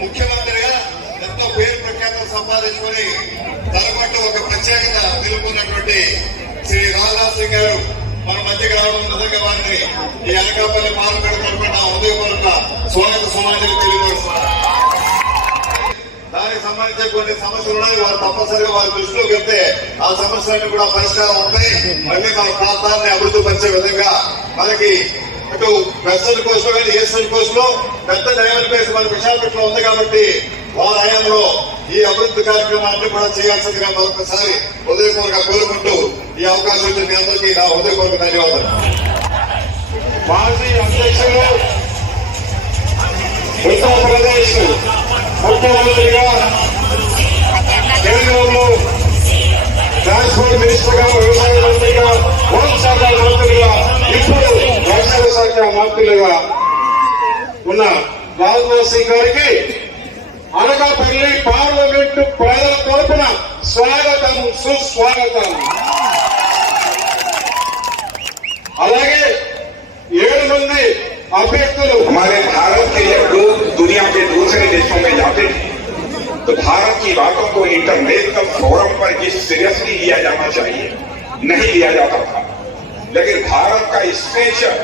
ముఖ్యమంత్రిగా ఎంతో పేరు ప్రఖ్యాతం సంపాదించుకొని తలపట్టు ఒక ప్రత్యేకత నిలుపుకున్నటువంటి శ్రీ రాజ్నాథ్ సింగ్ గారు మన మధ్యకి రావడం నిజంగా వారిని ఈ అనకాపల్లి పార్లమెంట్ తరఫున ఉదయపూర్వక స్వాగత సమాజాలు తెలియజేస్తున్నారు. దానికి సంబంధించిన కొన్ని సమస్యలు ఉన్నాయి. వారు తప్పనిసరిగా వారి దృష్టిలోకి వెళ్తే ఆ సమస్యలన్నీ కూడా పరిష్కారం ఉంటాయి. మళ్ళీ మన ప్రాంతాన్ని అభివృద్ధి పరిచే విధంగా మనకి అటు వెస్టర్న్ కోస్ట్ లో కానీ ఈస్టర్న్ కోస్ట్ లో పెద్ద డ్రైవర్ బేస్ మన విశాఖపట్నంలో ఉంది కాబట్టి వారి హయాంలో ఈ అభివృద్ధి కార్యక్రమాన్ని కూడా చేయాల్సిందిగా మరొకసారి హృదయపూర్వకంగా కోరుకుంటూ ఈ అవకాశం మీ అందరికీ నా హృదయపూర్వక ధన్యవాదాలు. మాజీ అధ్యక్షులు ఉత్తరప్రదేశ్ ముఖ్యమంత్రిగా కేంద్రంలో ట్రాన్స్పోర్ట్ మినిస్టర్ గా వ్యవసాయ మంత్రిగా హోంశాఖ మంత్రిగా ఇప్పుడు రక్షణ శాఖ మంత్రులుగా ఉన్న రాజ్నాథ్ సింగ్ గారికి అనకాపల్లి పార్లమెంటు ప్రజల తరపున స్వాగతం సుస్వాగతం. అలాగే 7 మంది अभ्यर्थी हमारे भारत के जब लोग दुनिया के दूसरे देशों में जाते थे तो भारत की बातों को इंटरनेशनल फोरम पर जिस सीरियसली लिया जाना चाहिए नहीं लिया जाता था, लेकिन भारत का स्पेशल